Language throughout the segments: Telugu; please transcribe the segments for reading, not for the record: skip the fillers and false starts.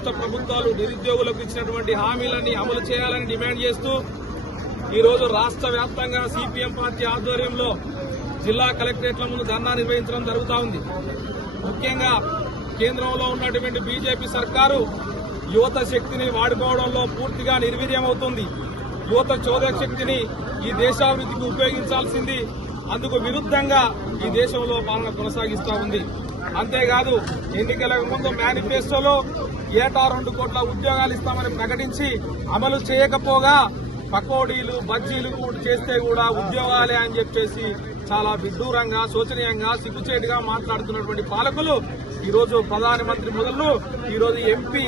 రాష్ట్ర ప్రభుత్వాలు నిరుద్యోగులకు ఇచ్చినటువంటి హామీలన్నీ అమలు చేయాలని డిమాండ్ చేస్తూ ఈ రోజు రాష్ట్ర వ్యాప్తంగా సిపిఎం పార్టీ ఆధ్వర్యంలో జిల్లా కలెక్టరేట్ల ముందు ధర్నా నిర్వహించడం జరుగుతూ ఉంది. ముఖ్యంగా కేంద్రంలో ఉన్నటువంటి బీజేపీ సర్కారు యువత శక్తిని వాడుకోవడంలో పూర్తిగా నిర్వీర్యమవుతుంది. యువత చోదక శక్తిని ఈ దేశాభివృద్ధికి ఉపయోగించాల్సింది అందుకు విరుద్ధంగా ఈ దేశంలో పాలన కొనసాగిస్తూ ఉంది. అంతేకాదు ఎన్నికలకు ముందు మేనిఫెస్టోలో ఏటా 2 కోట్ల ఉద్యోగాలు ఇస్తామని ప్రకటించి అమలు చేయకపోగా పకోడీలు బజ్జీలు చేస్తే కూడా ఉద్యోగాలే అని చెప్పేసి చాలా విడ్డూరంగా శోచనీయంగా సిగ్గుచేటుగా మాట్లాడుతున్నటువంటి పాలకులు ఈరోజు ప్రధానమంత్రి మొదలు ఈరోజు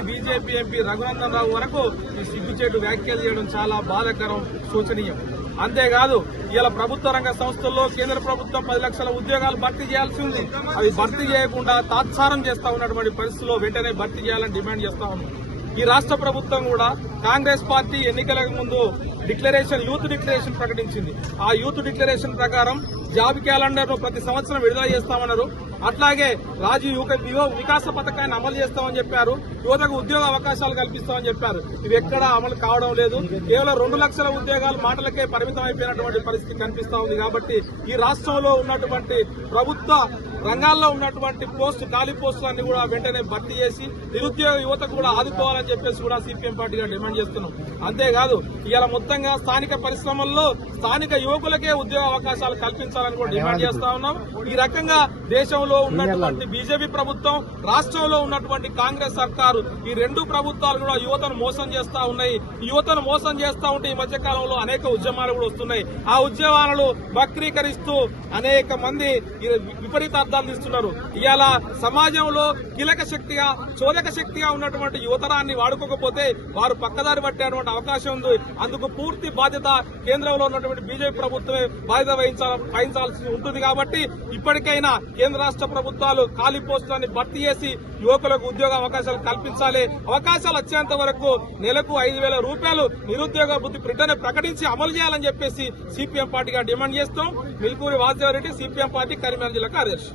బీజేపీ ఎంపీ రఘునందన్ రావు వరకు ఈ సిగ్గుచేటు వ్యాఖ్యలు చేయడం చాలా బాధాకరం, శోచనీయం. అంతేకాదు ఇలా ప్రభుత్వ రంగ సంస్థల్లో కేంద్ర ప్రభుత్వం 10 లక్షల ఉద్యోగాలు భర్తీ చేయాల్సి ఉంది. అవి భర్తీ చేయకుండా తాత్సారం చేస్తా ఉన్నటువంటి పరిస్థితుల్లో వెంటనే భర్తీ చేయాలని డిమాండ్ చేస్తా ఉన్నాం. ఈ రాష్ట్ర ప్రభుత్వం కూడా కాంగ్రెస్ పార్టీ ఎన్నికలకు ముందు యూత్ డిక్లరేషన్ ప్రకటించింది. ఆ యూత్ డిక్లరేషన్ ప్రకారం జాబ్ క్యాలెండర్ ను ప్రతి సంవత్సరం విడుదల చేస్తామన్నారు. అట్లాగే రాజీవ్ వికాస పథకాన్ని అమలు చేస్తామని చెప్పారు. యువతకు ఉద్యోగ అవకాశాలు కల్పిస్తామని చెప్పారు. ఇవి ఎక్కడా అమలు కావడం లేదు. కేవలం 2 లక్షల ఉద్యోగాలు మాటలకే పరిమితం అయిపోయినటువంటి పరిస్థితి కనిపిస్తా ఉంది. కాబట్టి ఈ రాష్ట్రంలో ఉన్నటువంటి ప్రభుత్వ రంగాల్లో ఉన్నటువంటి ఖాళీ పోస్టులన్నీ కూడా వెంటనే భర్తీ చేసి నిరుద్యోగ యువతకు కూడా ఆదుకోవాలని చెప్పేసి కూడా సిపిఎం పార్టీగా డిమాండ్ చేస్తున్నాం. అంతేకాదు ఇవాళ మొత్తంగా స్థానిక పరిశ్రమల్లో స్థానిక యువకులకే ఉద్యోగ అవకాశాలు కల్పించాలని కూడా డిమాండ్ చేస్తా ఉన్నాం. ఈ రకంగా దేశంలో ఉన్నటువంటి బీజేపీ ప్రభుత్వం, రాష్ట్రంలో ఉన్నటువంటి కాంగ్రెస్ సర్కారు ఈ 2 ప్రభుత్వాలు కూడా యువతను మోసం చేస్తా ఉన్నాయి. యువతను మోసం చేస్తా ఉంటే ఈ మధ్య కాలంలో అనేక ఉద్యమాలు కూడా వస్తున్నాయి. ఆ ఉద్యమాలను వక్రీకరిస్తూ అనేక మంది విపరీత అర్థాలు తీస్తున్నారు. ఇవాళ సమాజంలో కీలక శక్తిగా చోదక శక్తిగా ఉన్నటువంటి యువతరాన్ని వాడుకోకపోతే వారు పక్కదారి పట్టేటువంటి అవకాశం ఉంది. అందుకు పూర్తి బాధ్యత కేంద్రంలో ఉన్నటువంటి బీజేపీ ప్రభుత్వమే బాధ్యత వహించాల్సి ఉంటుంది. కాబట్టి ఇప్పటికైనా కేంద్ర రాష్ట్ర ప్రభుత్వాలు ఖాళీ పోస్టులని భర్తీ చేసి యువకులకు ఉద్యోగ అవకాశాలు కల్పించాలి. అవకాశాలు వచ్చేంత వరకు నెలకు 5,000 రూపాయలు నిరుద్యోగ వృత్తి వెంటనే ప్రకటించి అమలు చేయాలని చెప్పేసి సిపిఎం పార్టీగా డిమాండ్ చేస్తాం. మిల్కూరి వాసుదేవరెడ్డి, సిపిఎం పార్టీ, కరీంనగర్ జిల్లా కార్యదర్శి.